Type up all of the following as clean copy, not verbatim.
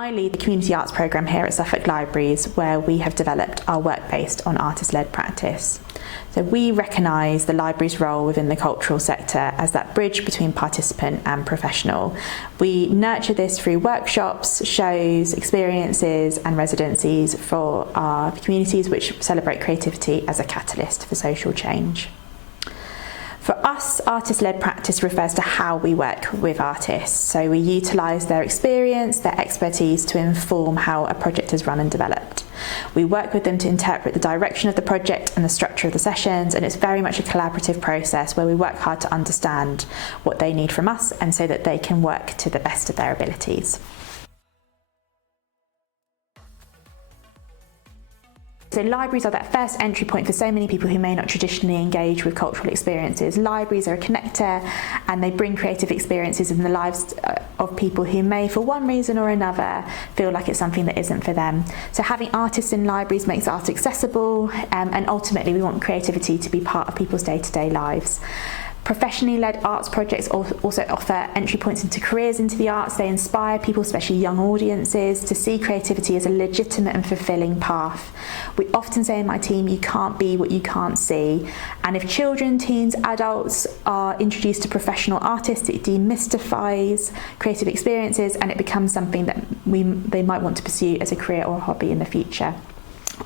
I lead the Community Arts programme here at Suffolk Libraries, where we have developed our work based on artist-led practice. So we recognise the library's role within the cultural sector as that bridge between participant and professional. We nurture this through workshops, shows, experiences and residencies for our communities which celebrate creativity as a catalyst for social change. For us, artist-led practice refers to how we work with artists. So we utilise their experience, their expertise to inform how a project is run and developed. We work with them to interpret the direction of the project and the structure of the sessions, and it's very much a collaborative process where we work hard to understand what they need from us and so that they can work to the best of their abilities. So libraries are that first entry point for so many people who may not traditionally engage with cultural experiences. Libraries are a connector and they bring creative experiences in the lives of people who may, for one reason or another, feel like it's something that isn't for them. So having artists in libraries makes art accessible, and ultimately we want creativity to be part of people's day-to-day lives. Professionally led arts projects also offer entry points into careers into the arts. They inspire people, especially young audiences, to see creativity as a legitimate and fulfilling path. We often say in my team, you can't be what you can't see. And if children, teens, adults are introduced to professional artists, it demystifies creative experiences and it becomes something that they might want to pursue as a career or a hobby in the future.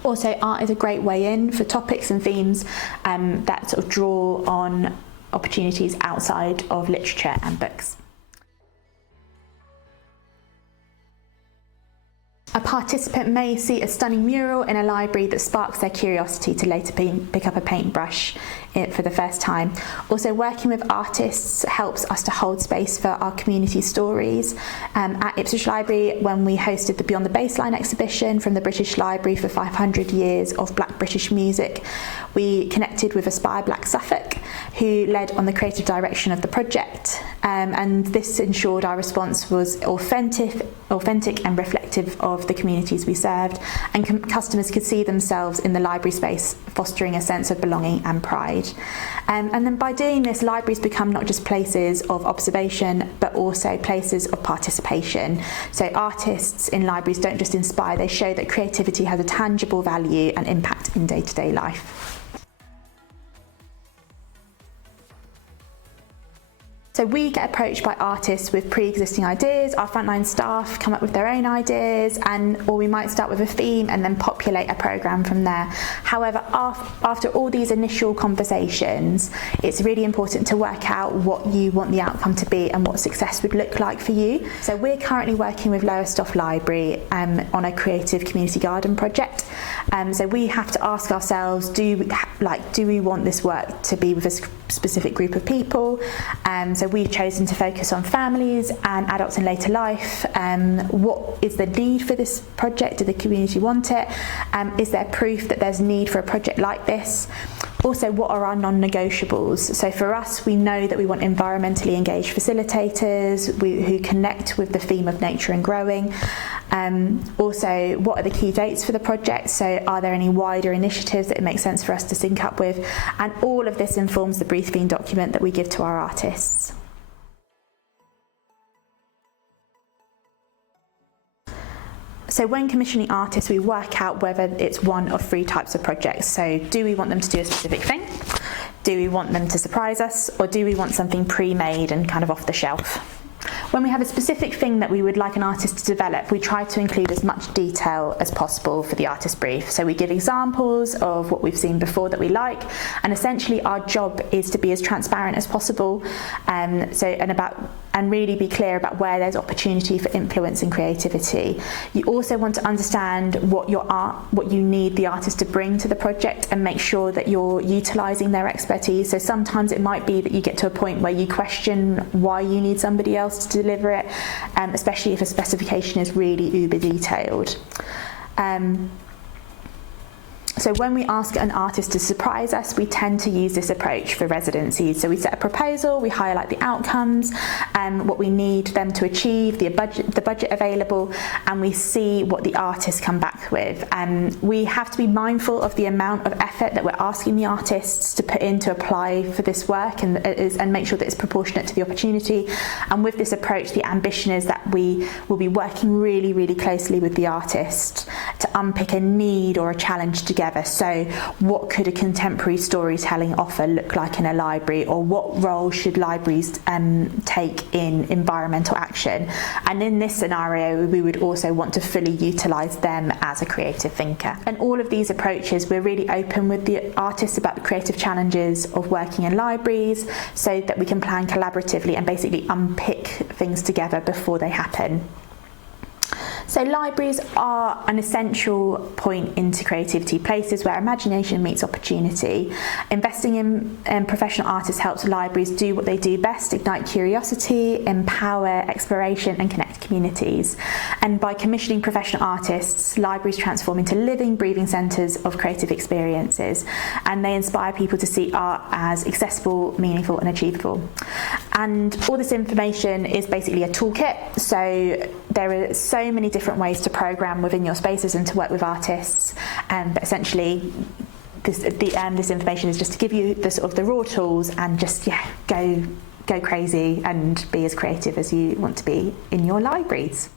Also, art is a great way in for topics and themes that sort of draw on opportunities outside of literature and books. A participant may see a stunning mural in a library that sparks their curiosity to later pick up a paintbrush for the first time. Also, working with artists helps us to hold space for our community stories. At Ipswich Library, when we hosted the Beyond the Baseline exhibition from the British Library for 500 years of Black British music, we connected with Aspire Black Suffolk, who led on the creative direction of the project, and this ensured our response was authentic and reflective of the communities we served, and customers could see themselves in the library space, fostering a sense of belonging and pride. And then by doing this, libraries become not just places of observation, but also places of participation. So artists in libraries don't just inspire, they show that creativity has a tangible value and impact in day-to-day life. So we get approached by artists with pre-existing ideas. Our frontline staff come up with their own ideas, or we might start with a theme and then populate a programme from there. However, after all these initial conversations, it's really important to work out what you want the outcome to be and what success would look like for you. So we're currently working with Lowestoft Library on a creative community garden project. So we have to ask ourselves, do we want this work to be with a specific group of people? So we've chosen to focus on families and adults in later life. What is the need for this project? Do the community want it? Is there proof that there's need for a project like this? Also, what are our non-negotiables? So for us, we know that we want environmentally engaged facilitators who connect with the theme of nature and growing. Also, what are the key dates for the project? So are there any wider initiatives that it makes sense for us to sync up with? And all of this informs the briefing document that we give to our artists. So when commissioning artists, we work out whether it's one of three types of projects. So do we want them to do a specific thing? Do we want them to surprise us? Or do we want something pre-made and kind of off the shelf? When we have a specific thing that we would like an artist to develop, we try to include as much detail as possible for the artist brief. So we give examples of what we've seen before that we like, and essentially our job is to be as transparent as possible, and really be clear about where there's opportunity for influence and creativity. You also want to understand what you need the artist to bring to the project and make sure that you're utilising their expertise. So sometimes it might be that you get to a point where you question why you need somebody else to deliver it, especially if a specification is really uber detailed. So when we ask an artist to surprise us, we tend to use this approach for residencies. So we set a proposal, we highlight the outcomes and what we need them to achieve, the budget available, and we see what the artists come back with. We have to be mindful of the amount of effort that we're asking the artists to put in to apply for this work, and make sure that it's proportionate to the opportunity. And with this approach, the ambition is that we will be working really, really closely with the artist to unpick a need or a challenge together. So what could a contemporary storytelling offer look like in a library, or what role should libraries take in environmental action? And in this scenario, we would also want to fully utilise them as a creative thinker. And all of these approaches, we're really open with the artists about the creative challenges of working in libraries, so that we can plan collaboratively and basically unpick things together before they happen. So libraries are an essential point into creativity, places where imagination meets opportunity. Investing in professional artists helps libraries do what they do best: ignite curiosity, empower exploration and connect communities. And by commissioning professional artists, libraries transform into living, breathing centres of creative experiences, and they inspire people to see art as accessible, meaningful and achievable. And all this information is basically a toolkit, so there are so many different ways to programme within your spaces and to work with artists, but essentially this information is just to give you the raw tools and just go crazy and be as creative as you want to be in your libraries.